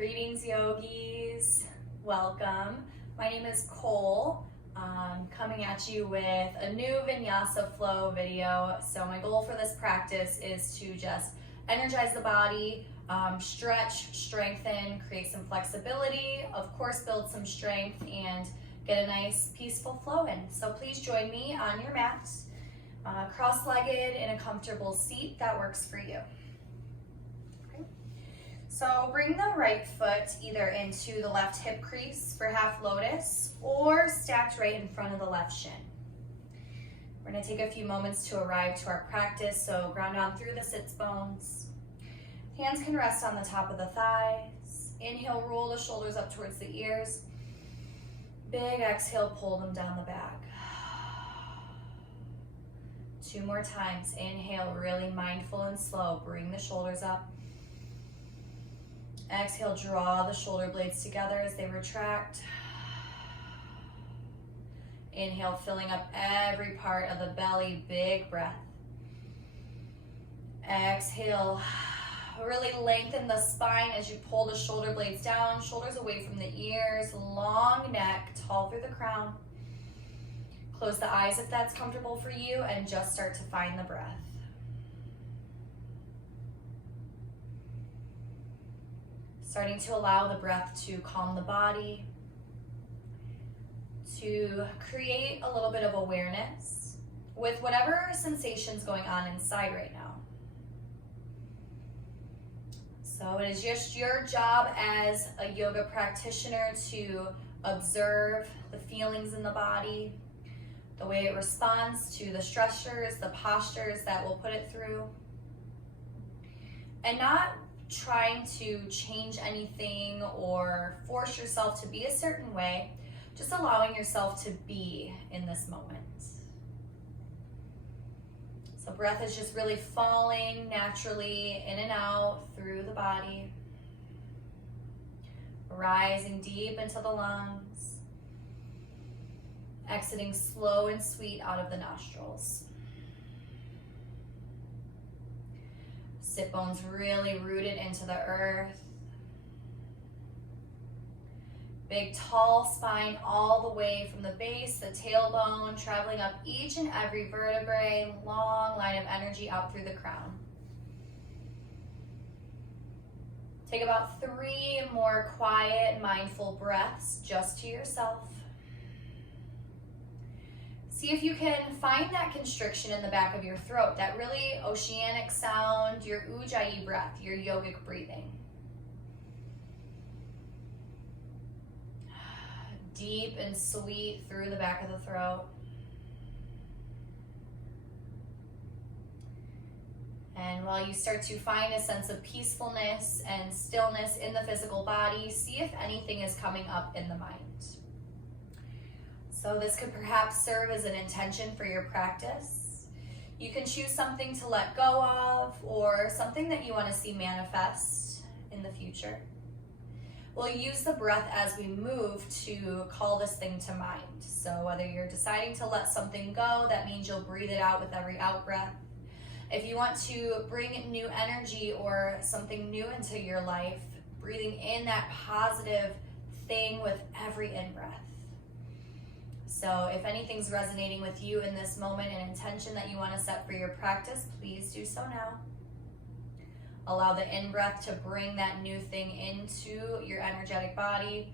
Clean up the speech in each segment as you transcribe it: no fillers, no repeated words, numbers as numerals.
Greetings, yogis. Welcome. My name is Cole. Coming at you with a new Vinyasa flow video. So my goal for this practice is to just energize the body, stretch, strengthen, create some flexibility, of course build some strength, and get a nice peaceful flow in. So please join me on your mat, cross-legged in a comfortable seat that works for you. So bring the right foot either into the left hip crease for half lotus or stacked right in front of the left shin. We're going to take a few moments to arrive to our practice, so ground down through the sits bones. Hands can rest on the top of the thighs. Inhale, roll the shoulders up towards the ears. Big exhale, pull them down the back. 2 more times. Inhale, really mindful and slow. Bring the shoulders up. Exhale, draw the shoulder blades together as they retract. Inhale, filling up every part of the belly, big breath. Exhale, really lengthen the spine as you pull the shoulder blades down, shoulders away from the ears, long neck, tall through the crown. Close the eyes if that's comfortable for you and just start to find the breath. Starting to allow the breath to calm the body, to create a little bit of awareness with whatever sensation's going on inside right now. So it is just your job as a yoga practitioner to observe the feelings in the body, the way it responds to the stressors, the postures that will put it through, and not trying to change anything or force yourself to be a certain way, just allowing yourself to be in this moment. So breath is just really falling naturally in and out through the body, rising deep into the lungs, exiting slow and sweet out of the nostrils. Sit bones really rooted into the earth. Big tall spine all the way from the base, the tailbone, traveling up each and every vertebrae, long line of energy out through the crown. Take about 3 more quiet, mindful breaths just to yourself. See if you can find that constriction in the back of your throat, that really oceanic sound, your ujjayi breath, your yogic breathing. Deep and sweet through the back of the throat. And while you start to find a sense of peacefulness and stillness in the physical body, see if anything is coming up in the mind. So this could perhaps serve as an intention for your practice. You can choose something to let go of or something that you want to see manifest in the future. We'll use the breath as we move to call this thing to mind. So whether you're deciding to let something go, that means you'll breathe it out with every out breath. If you want to bring new energy or something new into your life, breathing in that positive thing with every in-breath. So if anything's resonating with you in this moment, an intention that you want to set for your practice, please do so now. Allow the in-breath to bring that new thing into your energetic body,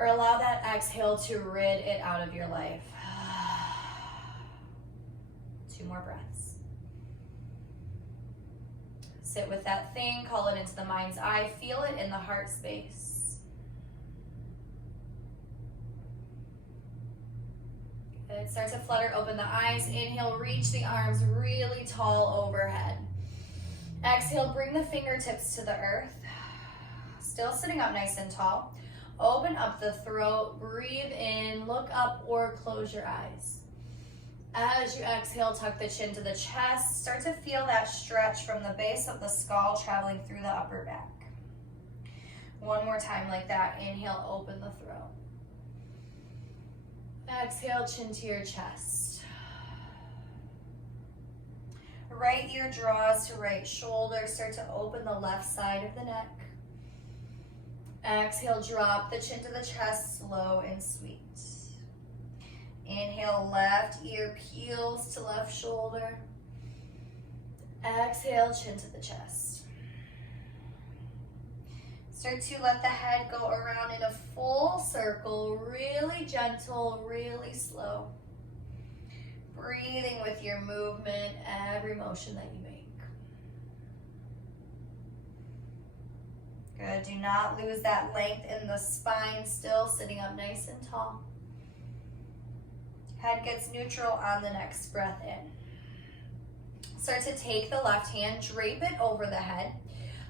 or allow that exhale to rid it out of your life. 2 more breaths. Sit with that thing, call it into the mind's eye, feel it in the heart space. Good. Start to flutter open the eyes. Inhale, reach the arms really tall overhead. Exhale, bring the fingertips to the earth. Still sitting up nice and tall. Open up the throat, breathe in, look up or close your eyes. As you exhale, tuck the chin to the chest. Start to feel that stretch from the base of the skull traveling through the upper back. 1 more time like that. Inhale, open the throat. Exhale, chin to your chest. Right ear draws to right shoulder. Start to open the left side of the neck. Exhale, drop the chin to the chest, slow and sweet. Inhale, left ear peels to left shoulder. Exhale, chin to the chest. Start to let the head go around in a full circle, really gentle, really slow. Breathing with your movement, every motion that you make. Good, do not lose that length in the spine, still sitting up nice and tall. Head gets neutral on the next breath in. Start to take the left hand, drape it over the head.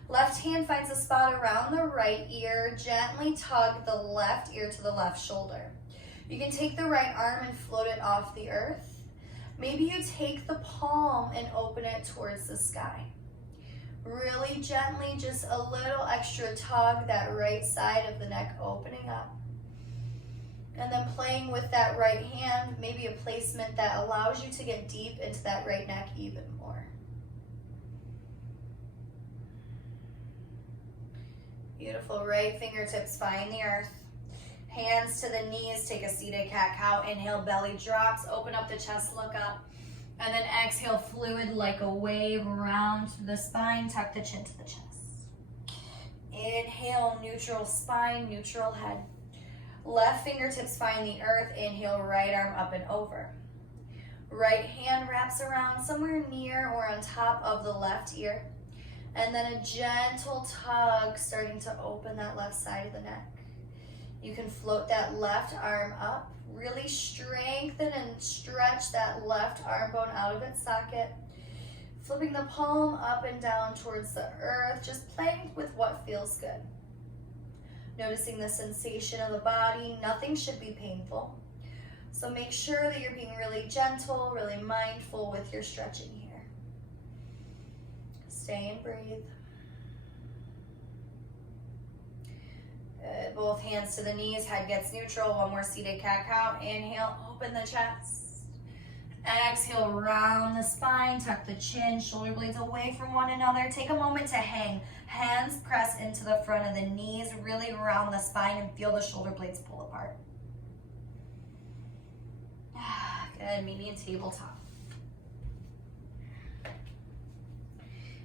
Left hand finds a spot around the right ear. Gently tug the left ear to the left shoulder. You can take the right arm and float it off the earth. Maybe you take the palm and open it towards the sky. Really gently, just a little extra tug, that right side of the neck opening up. And then playing with that right hand, maybe a placement that allows you to get deep into that right neck even more. Beautiful, right fingertips find the earth. Hands to the knees, take a seated cat-cow. Inhale, belly drops, open up the chest, look up. And then exhale, fluid like a wave around the spine, tuck the chin to the chest. Inhale, neutral spine, neutral head. Left fingertips find the earth. Inhale, right arm up and over. Right hand wraps around somewhere near or on top of the left ear. And then a gentle tug, starting to open that left side of the neck. You can float that left arm up. Really strengthen and stretch that left arm bone out of its socket. Flipping the palm up and down towards the earth, just playing with what feels good. Noticing the sensation of the body, nothing should be painful. So make sure that you're being really gentle, really mindful with your stretching here. Stay and breathe. Good. Both hands to the knees, head gets neutral. One more seated cat-cow. Inhale, open the chest. Exhale, round the spine, tuck the chin, shoulder blades away from one another. Take a moment to hang. Hands press into the front of the knees, really round the spine and feel the shoulder blades pull apart. Good, meet me in tabletop.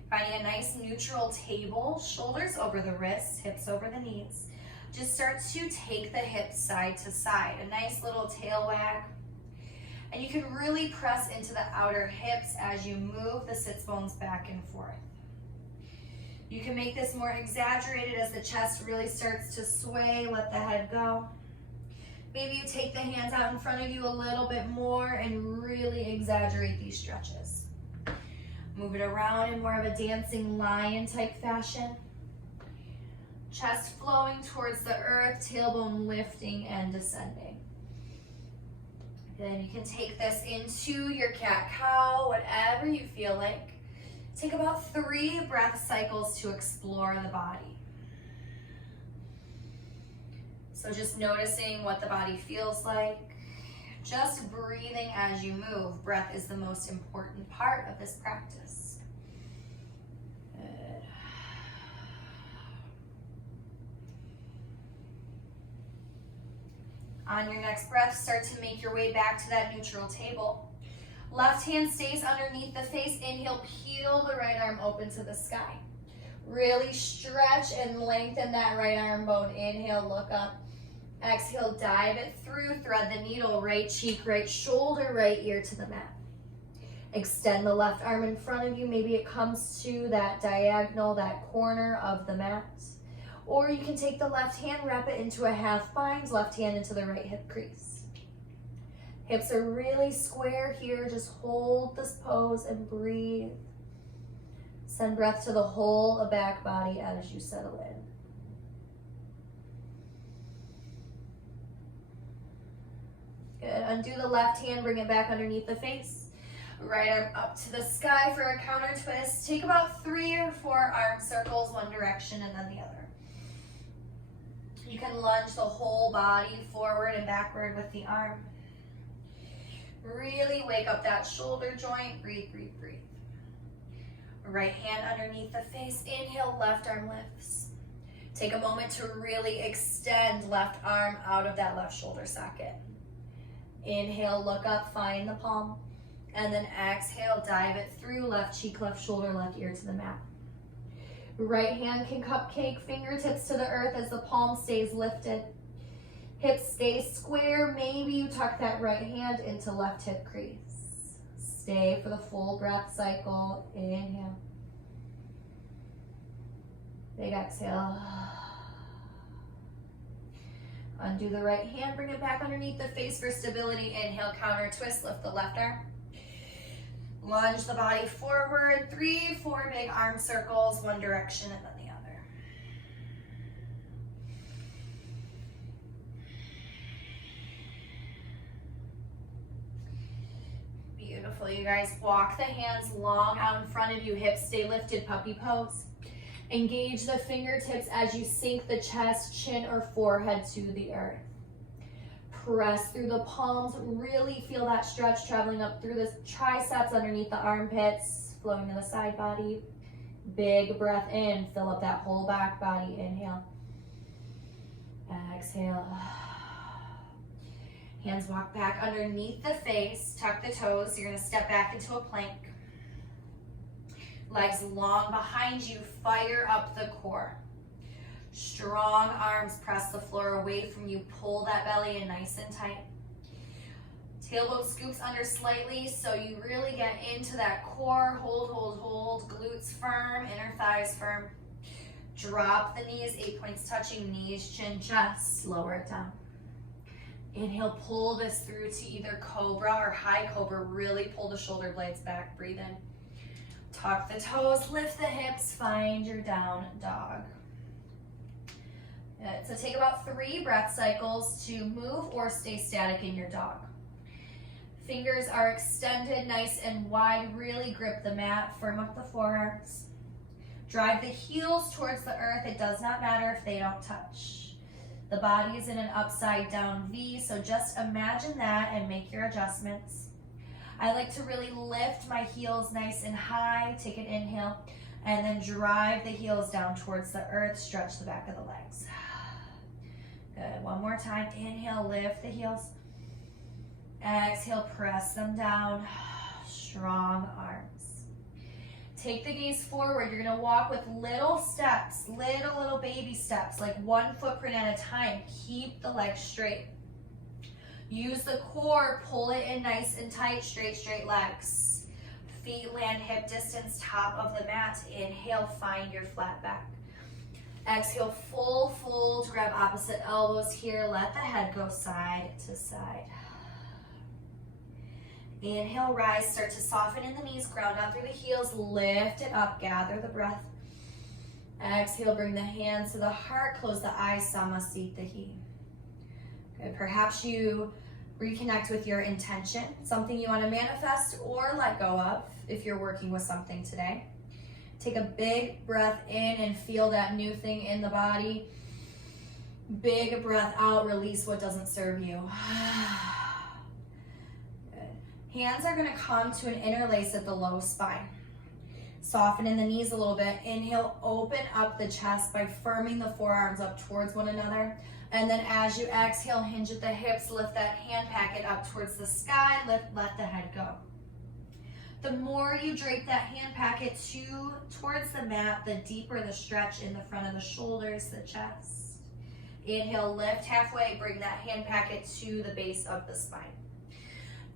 Finding a nice neutral table, shoulders over the wrists, hips over the knees. Just start to take the hips side to side, a nice little tail wag. And you can really press into the outer hips as you move the sits bones back and forth. You can make this more exaggerated as the chest really starts to sway, let the head go. Maybe you take the hands out in front of you a little bit more and really exaggerate these stretches. Move it around in more of a dancing lion type fashion. Chest flowing towards the earth, tailbone lifting and descending. Then you can take this into your cat-cow, whatever you feel like. Take about 3 breath cycles to explore the body. So just noticing what the body feels like. Just breathing as you move. Breath is the most important part of this practice. Good. On your next breath, start to make your way back to that neutral table. Left hand stays underneath the face. Inhale, peel the right arm open to the sky. Really stretch and lengthen that right arm bone. Inhale, look up. Exhale, dive it through. Thread the needle, right cheek, right shoulder, right ear to the mat. Extend the left arm in front of you. Maybe it comes to that diagonal, that corner of the mat. Or you can take the left hand, wrap it into a half bind, left hand into the right hip crease. Hips are really square here. Just hold this pose and breathe. Send breath to the whole of back body as you settle in. Good. Undo the left hand, bring it back underneath the face. Right arm up to the sky for a counter twist. Take about 3 or 4 arm circles, one direction and then the other. You can lunge the whole body forward and backward with the arm. Really wake up that shoulder joint. Breathe, breathe, breathe. Right hand underneath the face. Inhale, left arm lifts. Take a moment to really extend left arm out of that left shoulder socket. Inhale, look up, find the palm. And then exhale, dive it through, left cheek, left shoulder, left ear to the mat. Right hand can cupcake, fingertips to the earth as the palm stays lifted. Hips stay square. Maybe you tuck that right hand into left hip crease. Stay for the full breath cycle. Inhale. Big exhale. Undo the right hand, bring it back underneath the face for stability. Inhale, counter twist, lift the left arm. Lunge the body forward, 3, 4 big arm circles, one direction and then the other. Beautiful, you guys. Walk the hands long out in front of you, hips stay lifted, puppy pose. Engage the fingertips as you sink the chest, chin, or forehead to the earth. Press through the palms, really feel that stretch traveling up through the triceps, underneath the armpits, flowing to the side body. Big breath in, fill up that whole back body. Inhale. Exhale. Hands walk back underneath the face, tuck the toes. You're gonna step back into a plank. Legs long behind you, fire up the core. Strong arms press the floor away from you. Pull that belly in nice and tight. Tailbone scoops under slightly so you really get into that core. Hold, hold, hold. Glutes firm, inner thighs firm. Drop the knees, 8 points touching, knees, chin, chest. Lower it down. Inhale, pull this through to either cobra or high cobra. Really pull the shoulder blades back. Breathe in. Tuck the toes, lift the hips, find your down dog. Good. So take about 3 breath cycles to move or stay static in your dog. Fingers are extended nice and wide. Really grip the mat, firm up the forearms. Drive the heels towards the earth. It does not matter if they don't touch. The body is in an upside down V, so just imagine that and make your adjustments. I like to really lift my heels nice and high. Take an inhale and then drive the heels down towards the earth. Stretch the back of the legs. Good. One more time. Inhale, lift the heels. Exhale, press them down. Strong arms. Take the gaze forward. You're gonna walk with little steps, little baby steps, like 1 footprint at a time. Keep the legs straight. Use the core, pull it in nice and tight, straight legs. Feet land hip distance, top of the mat. Inhale, find your flat back. Exhale, full fold, grab opposite elbows here. Let the head go side to side. Inhale, rise, start to soften in the knees, ground down through the heels, lift it up, gather the breath. Exhale, bring the hands to the heart, close the eyes, Samasthiti. Good. Perhaps you reconnect with your intention, something you want to manifest or let go of if you're working with something today. Take a big breath in and feel that new thing in the body. Big breath out, release what doesn't serve you. Good. Hands are going to come to an interlace at the low spine. Soften in the knees a little bit. Inhale, open up the chest by firming the forearms up towards one another. And then as you exhale, hinge at the hips, lift that hand packet up towards the sky, let the head go. The more you drape that hand packet towards the mat, the deeper the stretch in the front of the shoulders, the chest. Inhale, lift halfway, bring that hand packet to the base of the spine.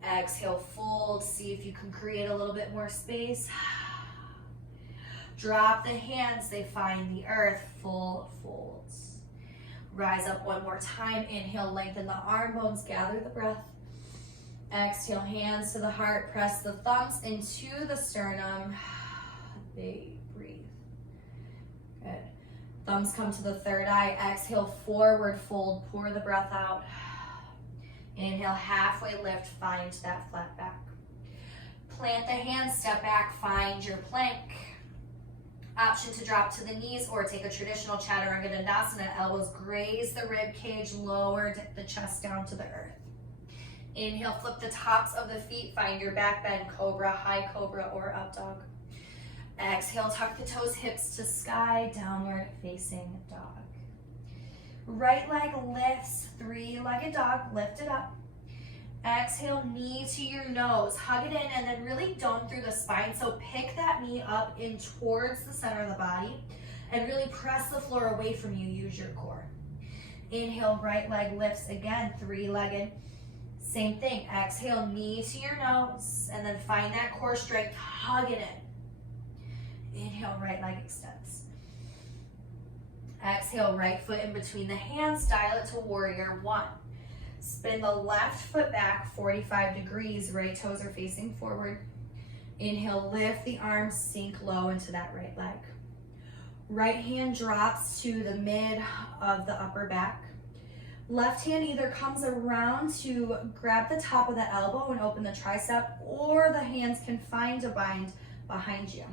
Exhale, fold, see if you can create a little bit more space. Drop the hands, they find the earth, full folds. Rise up one more time. Inhale, lengthen the arm bones, gather the breath. Exhale, hands to the heart, press the thumbs into the sternum. Big breathe. Good. Thumbs come to the third eye. Exhale, forward fold, pour the breath out. Inhale, halfway lift, find that flat back. Plant the hands, step back, find your plank. Option to drop to the knees or take a traditional Chaturanga Dandasana. Elbows graze the rib cage, lower the chest down to the earth. Inhale, flip the tops of the feet, find your back bend, cobra, high cobra, or up dog. Exhale, tuck the toes, hips to sky, downward facing dog. Right leg lifts, three-legged dog, lift it up. Exhale, knee to your nose, hug it in, and then really dome through the spine. So pick that knee up in towards the center of the body and really press the floor away from you, use your core. Inhale, right leg lifts again, three-legged. Same thing, exhale, knee to your nose, and then find that core strength, hug it in. Inhale, right leg extends. Exhale, right foot in between the hands, dial it to warrior one. Spin the left foot back 45 degrees, right toes are facing forward. Inhale, lift the arms, sink low into that right leg. Right hand drops to the mid of the upper back. Left hand either comes around to grab the top of the elbow and open the tricep, or the hands can find a bind behind you.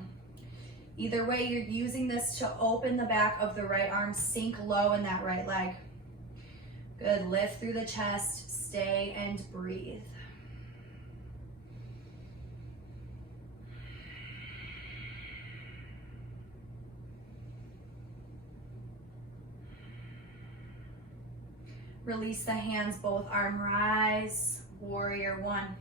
Either way, you're using this to open the back of the right arm, sink low in that right leg. Good, lift through the chest, stay and breathe. Release the hands, both arm rise, warrior one.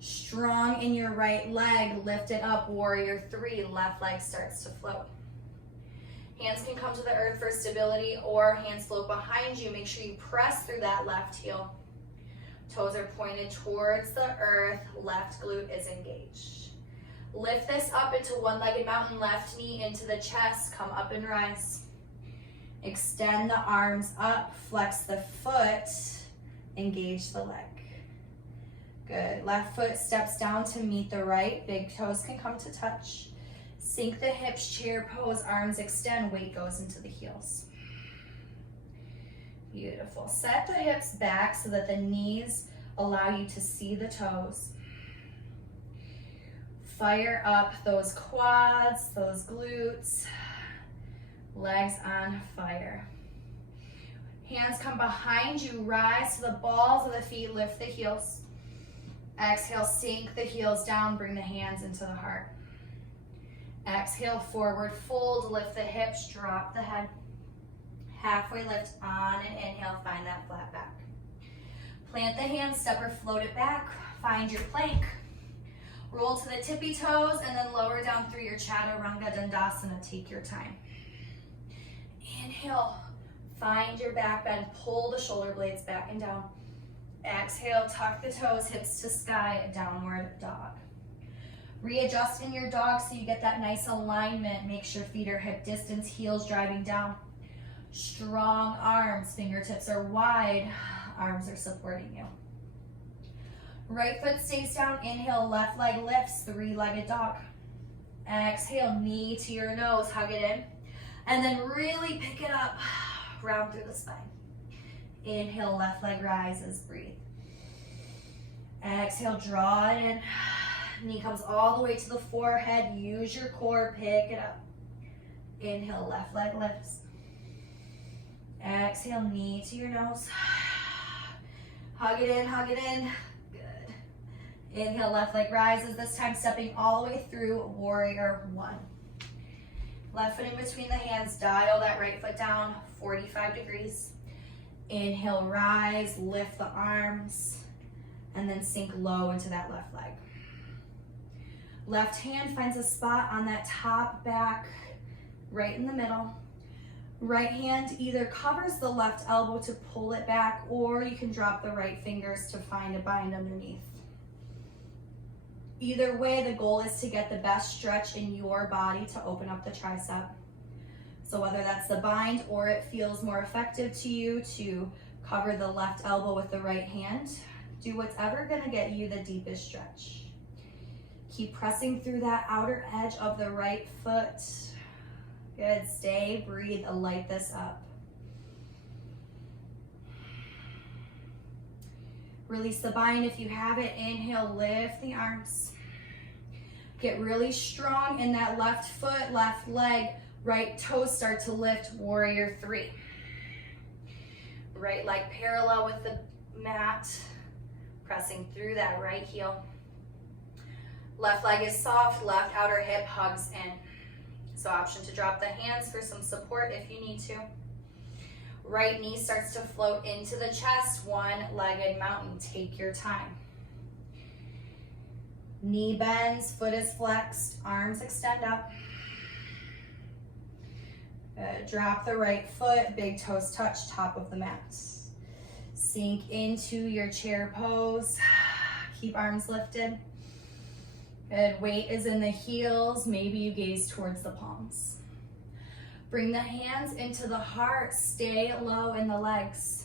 Strong in your right leg, lift it up, warrior three, left leg starts to float. Hands can come to the earth for stability or hands float behind you. Make sure you press through that left heel. Toes are pointed towards the earth, left glute is engaged. Lift this up into one-legged mountain, left knee into the chest, come up and rise. Extend the arms up, flex the foot, engage the leg. Good, left foot steps down to meet the right, big toes can come to touch. Sink the hips, chair pose, arms extend, weight goes into the heels. Beautiful. Set the hips back so that the knees allow you to see the toes. Fire up those quads, those glutes, legs on fire. Hands come behind you, rise to the balls of the feet, lift the heels. Exhale, sink the heels down, bring the hands into the heart. Exhale, forward fold, lift the hips, drop the head. Halfway lift on an inhale, find that flat back. Plant the hands, step or float it back, find your plank. Roll to the tippy toes and then lower down through your Chaturanga Dandasana, take your time. Inhale, find your back bend, pull the shoulder blades back and down. Exhale, tuck the toes, hips to sky, downward dog. Readjust in your dog so you get that nice alignment. Make sure feet are hip distance, heels driving down. Strong arms, fingertips are wide, arms are supporting you. Right foot stays down, inhale, left leg lifts, three-legged dog. Exhale, knee to your nose, hug it in. And then really pick it up, round through the spine. Inhale, left leg rises, breathe. Exhale, draw it in. Knee comes all the way to the forehead, use your core, pick it up. Inhale, left leg lifts. Exhale, knee to your nose. Hug it in, hug it in. Good. Inhale, left leg rises, this time stepping all the way through warrior one. Left foot in between the hands, dial that right foot down, 45 degrees. Inhale, rise, lift the arms, and then sink low into that left leg. Left hand finds a spot on that top back, right in the middle. Right hand either covers the left elbow to pull it back, or you can drop the right fingers to find a bind underneath. Either way, the goal is to get the best stretch in your body to open up the tricep. So whether that's the bind or it feels more effective to you to cover the left elbow with the right hand, do whatever gonna get you the deepest stretch. Keep pressing through that outer edge of the right foot. Good, stay, breathe, light this up. Release the bind if you have it. Inhale, lift the arms. Get really strong in that left foot, left leg. Right toes start to lift, warrior three. Right leg parallel with the mat, pressing through that right heel. Left leg is soft, left outer hip hugs in. So option to drop the hands for some support if you need to. Right knee starts to float into the chest, one-legged mountain. Take your time. Knee bends, foot is flexed, arms extend up. Good. Drop the right foot, big toes touch top of the mat. Sink into your chair pose. Keep arms lifted. Good. Weight is in the heels. Maybe you gaze towards the palms. Bring the hands into the heart. Stay low in the legs.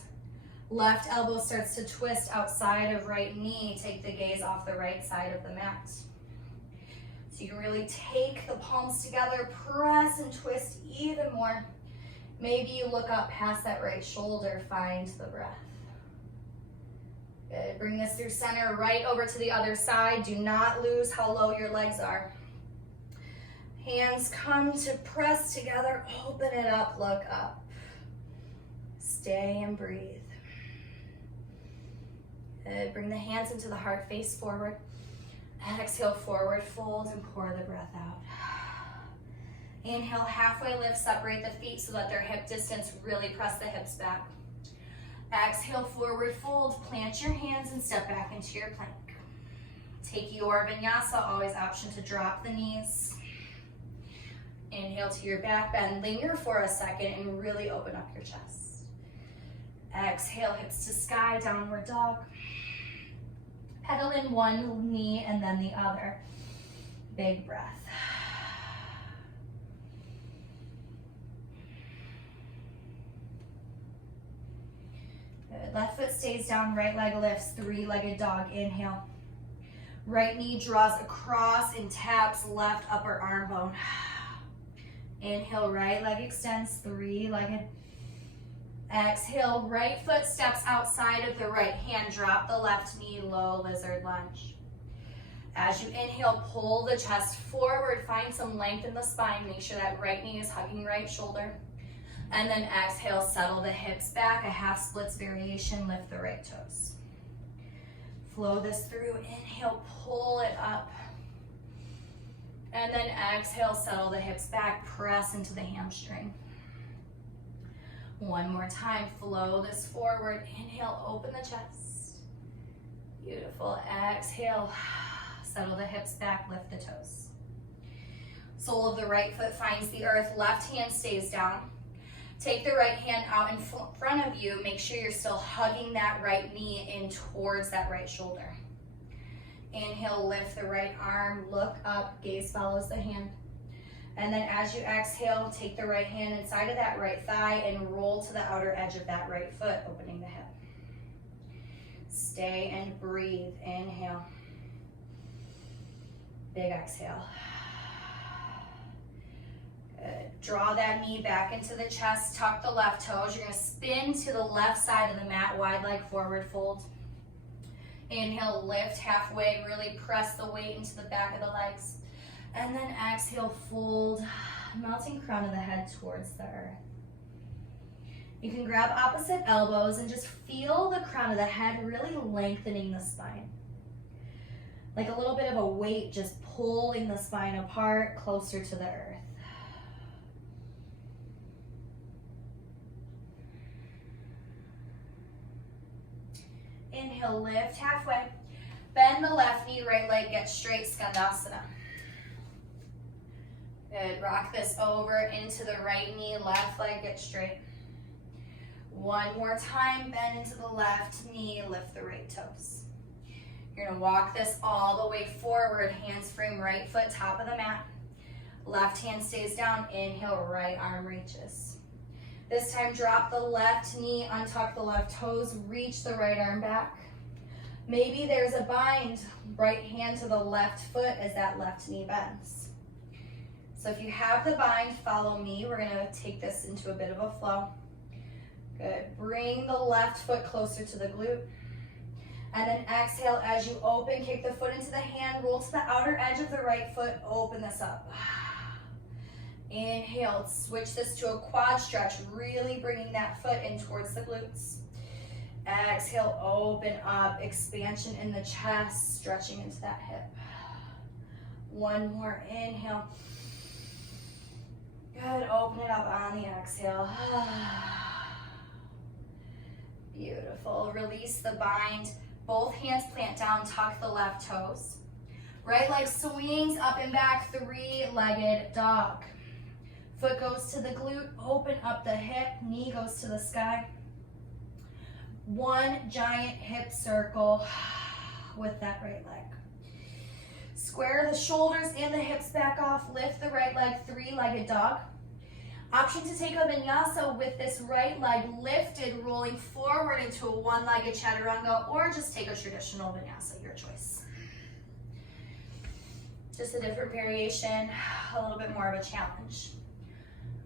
Left elbow starts to twist outside of right knee. Take the gaze off the right side of the mat. So you can really take the palms together, press and twist even more. Maybe you look up past that right shoulder, find the breath. Good. Bring this through center, right over to the other side. Do not lose how low your legs are. Hands come to press together, open it up, look up. Stay and breathe. Good. Bring the hands into the heart, face forward. Exhale, forward fold and pour the breath out. Inhale, halfway lift, separate the feet so that they're hip distance, really press the hips back. Exhale, forward fold, plant your hands and step back into your plank. Take your Vinyasa, always option to drop the knees. Inhale to your back bend, linger for a second and really open up your chest. Exhale, hips to sky, downward dog. Pedal in one knee and then the other. Big breath. Good. Left foot stays down, right leg lifts, three-legged dog. Inhale. Right knee draws across and taps left upper arm bone. Inhale, right leg extends, three-legged. Exhale, right foot steps outside of the right hand. Drop the left knee, low lizard lunge. As you inhale, pull the chest forward. Find some length in the spine. Make sure that right knee is hugging right shoulder. And then exhale, settle the hips back. A half splits variation, lift the right toes. Flow this through. Inhale, pull it up. And then exhale, settle the hips back. Press into the hamstring. One more time, flow this forward. Inhale, open the chest. Beautiful. Exhale, settle the hips back, lift the toes. Sole of the right foot finds the earth, left hand stays down. Take the right hand out in front of you. Make sure you're still hugging that right knee in towards that right shoulder. Inhale, lift the right arm, look up, gaze follows the hand. And then as you exhale, take the right hand inside of that right thigh and roll to the outer edge of that right foot, opening the hip. Stay and breathe. Inhale. Big exhale. Good. Draw that knee back into the chest, tuck the left toes. You're gonna spin to the left side of the mat, wide leg forward fold. Inhale, lift halfway, really press the weight into the back of the legs. And then exhale, fold, melting crown of the head towards the earth. You can grab opposite elbows and just feel the crown of the head really lengthening the spine. Like a little bit of a weight just pulling the spine apart, closer to the earth. Inhale, lift halfway. Bend the left knee, right leg gets straight, Skandasana. Good, rock this over into the right knee, left leg gets straight. One more time, bend into the left knee, lift the right toes. You're gonna walk this all the way forward, hands frame right foot, top of the mat. Left hand stays down, inhale, right arm reaches. This time, drop the left knee, untuck the left toes, reach the right arm back. Maybe there's a bind, right hand to the left foot as that left knee bends. So if you have the bind, follow me. We're gonna take this into a bit of a flow. Good, bring the left foot closer to the glute. And then exhale as you open, kick the foot into the hand, roll to the outer edge of the right foot, open this up. Inhale, switch this to a quad stretch, really bringing that foot in towards the glutes. Exhale, open up, expansion in the chest, stretching into that hip. One more, inhale. Good, open it up on the exhale. Beautiful, release the bind. Both hands plant down, tuck the left toes. Right leg swings up and back, three-legged dog. Foot goes to the glute, open up the hip, knee goes to the sky. One giant hip circle with that right leg. Square the shoulders and the hips back off, lift the right leg, three-legged dog. Option to take a vinyasa with this right leg lifted, rolling forward into a one-legged chaturanga, or just take a traditional vinyasa, your choice. Just a different variation, a little bit more of a challenge.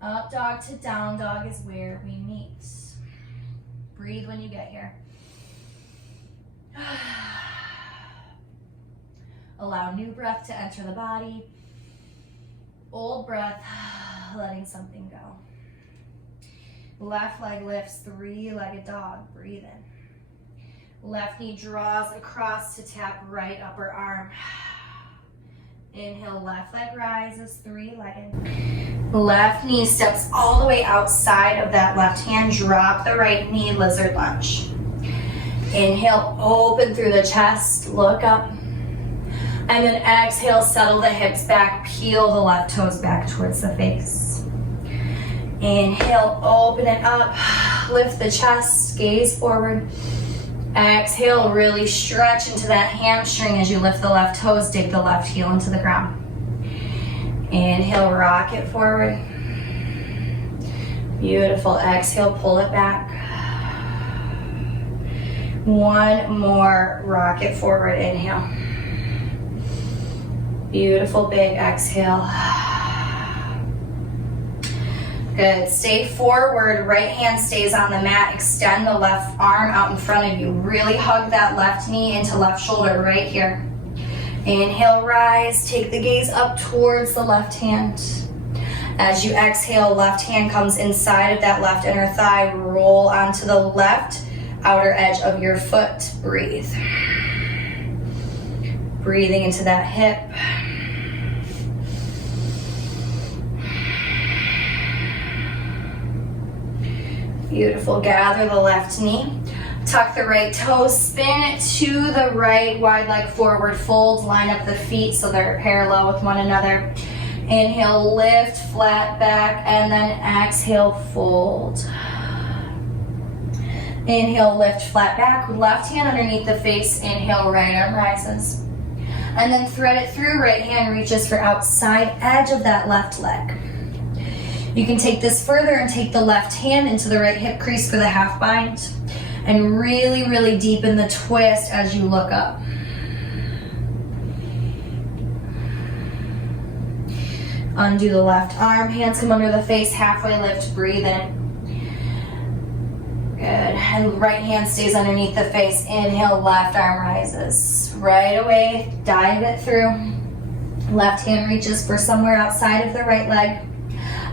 Up dog to down dog is where we meet. Breathe when you get here. Allow new breath to enter the body. Old breath, letting something go. Left leg lifts, three-legged dog, breathe in. Left knee draws across to tap right upper arm. Inhale, left leg rises, three-legged. Left knee steps all the way outside of that left hand. Drop the right knee, lizard lunge. Inhale, open through the chest, look up. And then exhale, settle the hips back, peel the left toes back towards the face. Inhale, open it up, lift the chest, gaze forward. Exhale, really stretch into that hamstring as you lift the left toes, dig the left heel into the ground. Inhale, rock it forward. Beautiful, exhale, pull it back. One more, rock it forward, inhale. Beautiful, big exhale. Good, stay forward, right hand stays on the mat, extend the left arm out in front of you. Really hug that left knee into left shoulder right here. Inhale, rise, take the gaze up towards the left hand. As you exhale, left hand comes inside of that left inner thigh, roll onto the left outer edge of your foot, breathe. Breathing into that hip. Beautiful, gather the left knee, tuck the right toes, spin it to the right, wide leg forward, fold, line up the feet so they're parallel with one another. Inhale, lift, flat back, and then exhale, fold. Inhale, lift, flat back, left hand underneath the face, inhale, right arm rises. And then thread it through, right hand reaches for outside edge of that left leg. You can take this further and take the left hand into the right hip crease for the half bind and really, really deepen the twist as you look up. Undo the left arm, hands come under the face, halfway lift, breathe in. Good, and right hand stays underneath the face. Inhale, left arm rises. Right away, dive it through. Left hand reaches for somewhere outside of the right leg.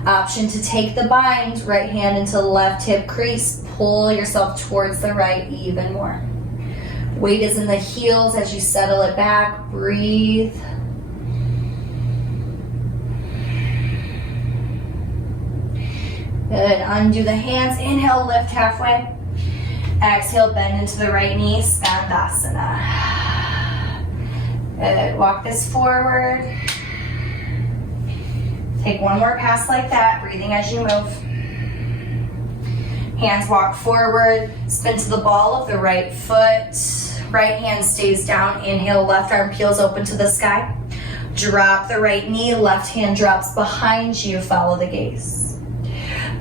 Option to take the bind, right hand into the left hip crease. Pull yourself towards the right even more. Weight is in the heels as you settle it back. Breathe. Good, undo the hands. Inhale, lift halfway. Exhale, bend into the right knee, Skandasana. Good, walk this forward. Take one more pass like that, breathing as you move. Hands walk forward, spin to the ball of the right foot. Right hand stays down, inhale, left arm peels open to the sky. Drop the right knee, left hand drops behind you, follow the gaze.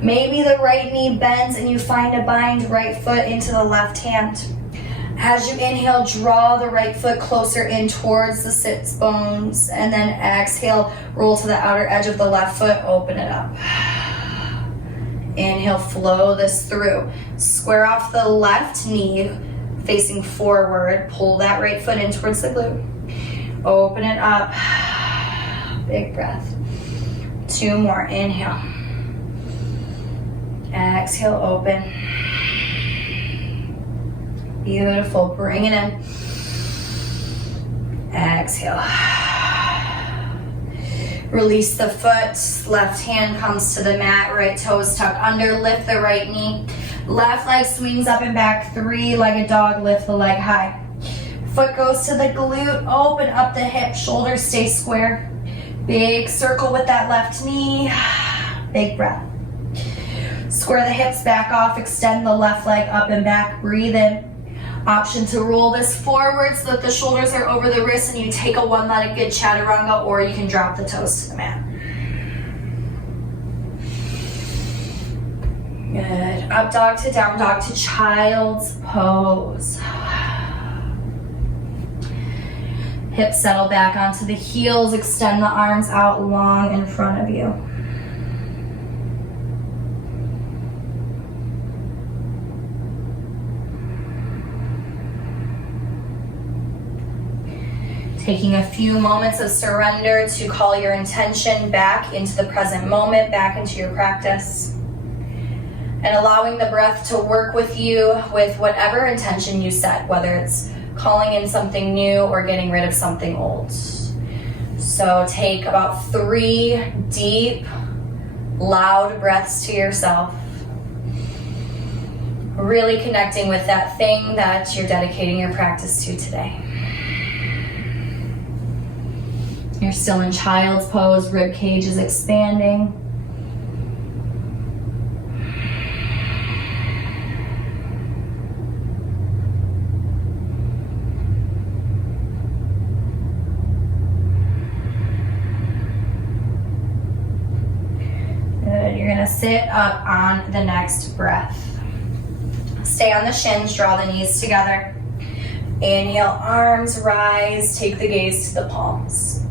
Maybe the right knee bends and you find a bind, right foot into the left hand. As you inhale, draw the right foot closer in towards the sits bones, and then exhale, roll to the outer edge of the left foot, open it up. Inhale, flow this through. Square off the left knee, facing forward, pull that right foot in towards the glute. Open it up, big breath. Two more, inhale. Exhale, open. Beautiful, bring it in. Exhale. Release the foot, left hand comes to the mat, right toes tuck under, lift the right knee. Left leg swings up and back, three-legged dog, lift the leg high. Foot goes to the glute, open up the hip, shoulders stay square. Big circle with that left knee, big breath. Square the hips back off, extend the left leg up and back, breathe in. Option to roll this forward so that the shoulders are over the wrists and you take a one-legged good chaturanga, or you can drop the toes to the mat. Good. Up dog to down dog to child's pose. Hips settle back onto the heels, extend the arms out long in front of you. Taking a few moments of surrender to call your intention back into the present moment, back into your practice. And allowing the breath to work with you with whatever intention you set, whether it's calling in something new or getting rid of something old. So take about 3 deep, loud breaths to yourself. Really connecting with that thing that you're dedicating your practice to today. You're still in child's pose, rib cage is expanding. Good, you're gonna sit up on the next breath. Stay on the shins, draw the knees together. Inhale, arms rise, take the gaze to the palms.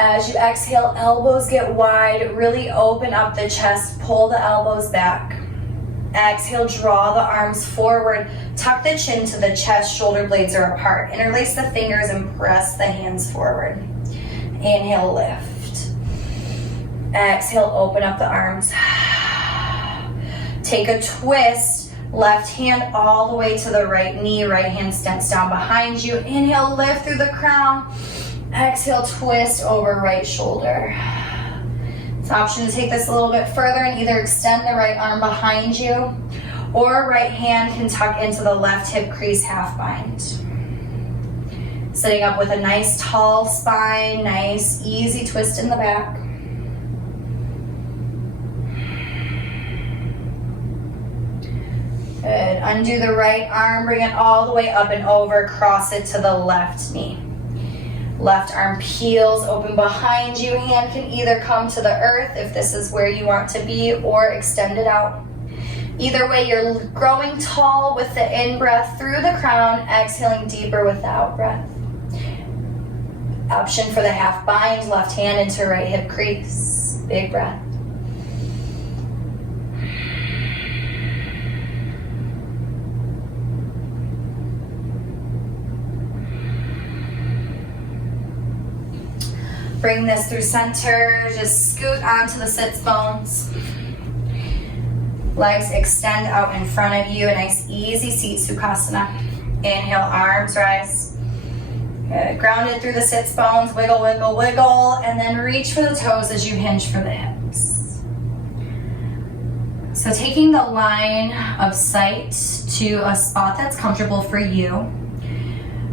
As you exhale, elbows get wide, really open up the chest, pull the elbows back. Exhale, draw the arms forward, tuck the chin to the chest, shoulder blades are apart. Interlace the fingers and press the hands forward. Inhale, lift. Exhale, open up the arms. Take a twist, left hand all the way to the right knee, right hand steps down behind you. Inhale, lift through the crown. Exhale, twist over right shoulder. It's an option to take this a little bit further and either extend the right arm behind you, or right hand can tuck into the left hip crease, half bind. Sitting up with a nice tall spine, nice easy twist in the back. Good. Undo the right arm, bring it all the way up and over, cross it to the left knee. Left arm peels open behind you. Hand can either come to the earth if this is where you want to be, or extend it out. Either way, you're growing tall with the in-breath through the crown, exhaling deeper with the out-breath. Option for the half bind, left hand into right hip crease. Big breath. Bring this through center, just scoot onto the sits bones. Legs extend out in front of you, a nice easy seat Sukhasana. Inhale, arms rise. Good. Grounded through the sits bones, wiggle, wiggle, wiggle, and then reach for the toes as you hinge for the hips. So taking the line of sight to a spot that's comfortable for you.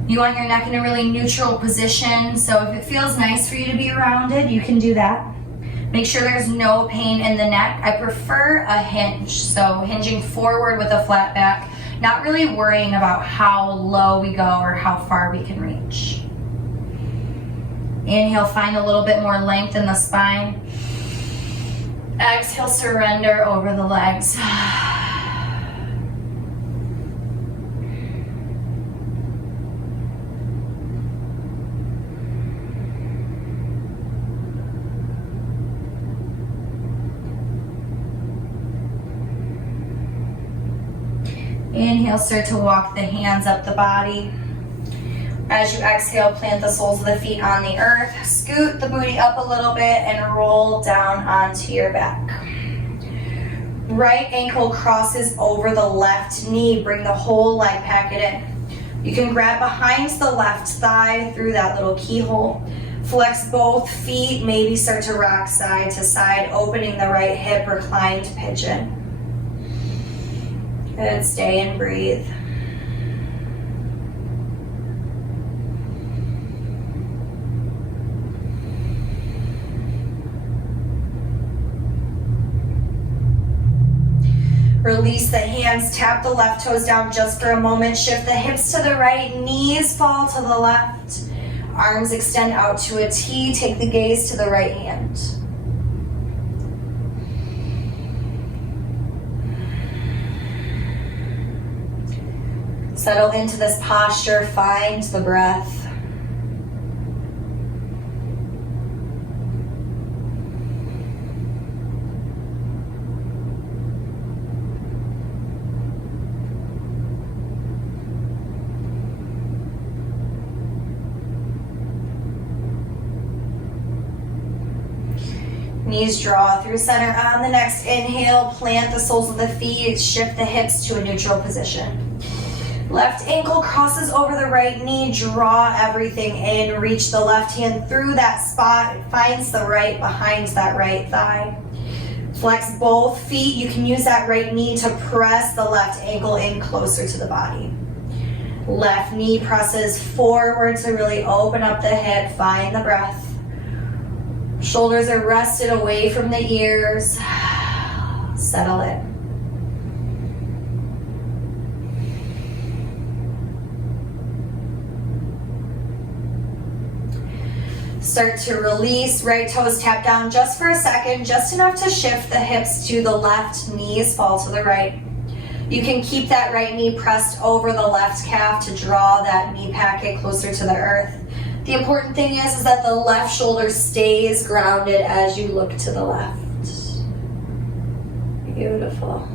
You want your neck in a really neutral position, so if it feels nice for you to be rounded, you can do that. Make sure there's no pain in the neck. I prefer a hinge, so hinging forward with a flat back, not really worrying about how low we go or how far we can reach. Inhale, find a little bit more length in the spine. Exhale, surrender over the legs. Inhale, start to walk the hands up the body. As you exhale, plant the soles of the feet on the earth. Scoot the booty up a little bit and roll down onto your back. Right ankle crosses over the left knee. Bring the whole leg, pack it in. You can grab behind the left thigh through that little keyhole. Flex both feet, maybe start to rock side to side, opening the right hip, reclined pigeon. Good, stay and breathe. Release the hands, tap the left toes down just for a moment, shift the hips to the right, knees fall to the left. Arms extend out to a T, take the gaze to the right hand. Settle into this posture, find the breath. Knees draw through center. On the next inhale, plant the soles of the feet, shift the hips to a neutral position. Left ankle crosses over the right knee, draw everything in, reach the left hand through that spot, it finds the right behind that right thigh. Flex both feet, you can use that right knee to press the left ankle in closer to the body. Left knee presses forward to really open up the hip, find the breath. Shoulders are rested away from the ears. Settle in. Start to release, right toes tap down just for a second, just enough to shift the hips to the left, knees fall to the right. You can keep that right knee pressed over the left calf to draw that knee packet closer to the earth. The important thing is that the left shoulder stays grounded as you look to the left. Beautiful.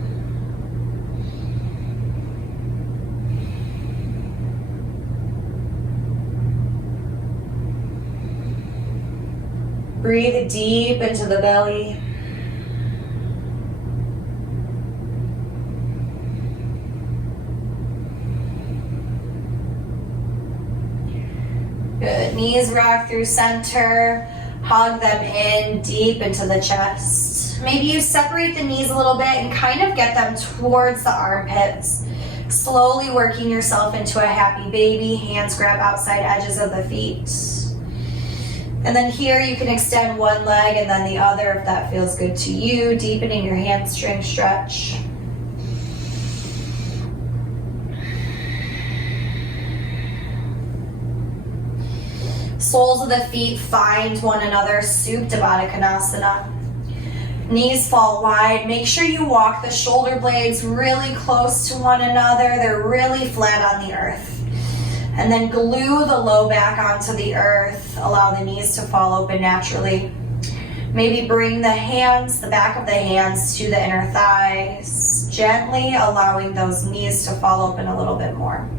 Breathe deep into the belly. Good, knees rock through center, hug them in deep into the chest. Maybe you separate the knees a little bit and kind of get them towards the armpits. Slowly working yourself into a happy baby, hands grab outside edges of the feet. And then here you can extend one leg and then the other if that feels good to you, deepening your hamstring stretch. Soles of the feet find one another, Supta Baddha Konasana. Knees fall wide. Make sure you walk the shoulder blades really close to one another. They're really flat on the earth. And then glue the low back onto the earth. Allow the knees to fall open naturally. Maybe bring the hands, the back of the hands to the inner thighs, gently allowing those knees to fall open a little bit more.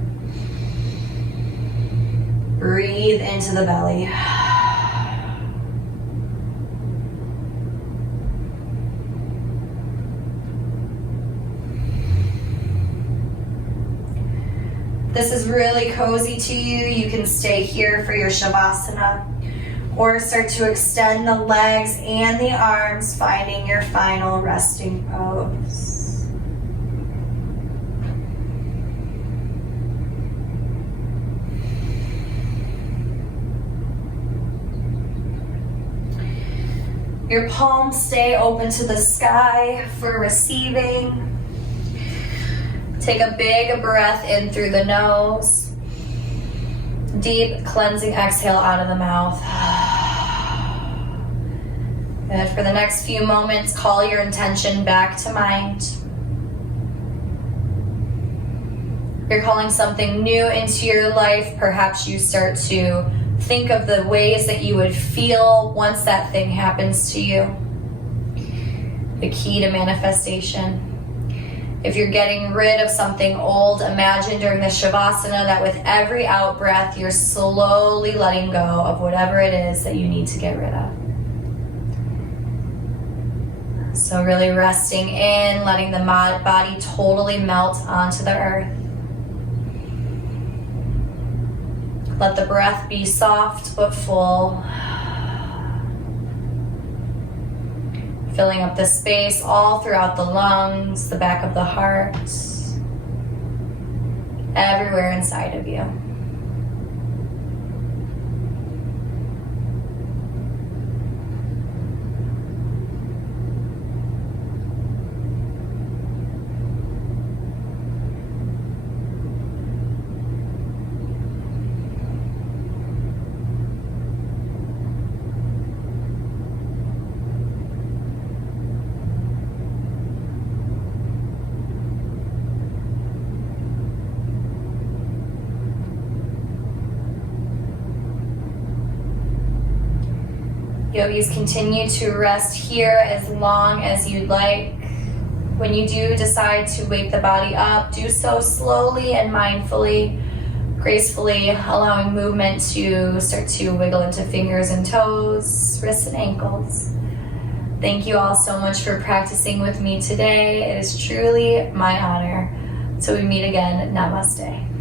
Breathe into the belly. This is really cozy to you. You can stay here for your Shavasana or start to extend the legs and the arms, finding your final resting pose. Your palms stay open to the sky for receiving. Take a big breath in through the nose. Deep cleansing exhale out of the mouth. Good. For the next few moments, call your intention back to mind. You're calling something new into your life. Perhaps you start to think of the ways that you would feel once that thing happens to you. The key to manifestation. If you're getting rid of something old, imagine during the Shavasana that with every out breath, you're slowly letting go of whatever it is that you need to get rid of. So really resting in, letting the body totally melt onto the earth. Let the breath be soft but full. Filling up the space all throughout the lungs, the back of the heart, everywhere inside of you. Yogis, continue to rest here as long as you'd like. When you do decide to wake the body up, do so slowly and mindfully, gracefully, allowing movement to start to wiggle into fingers and toes, wrists and ankles. Thank you all so much for practicing with me today. It is truly my honor. Till we meet again, namaste.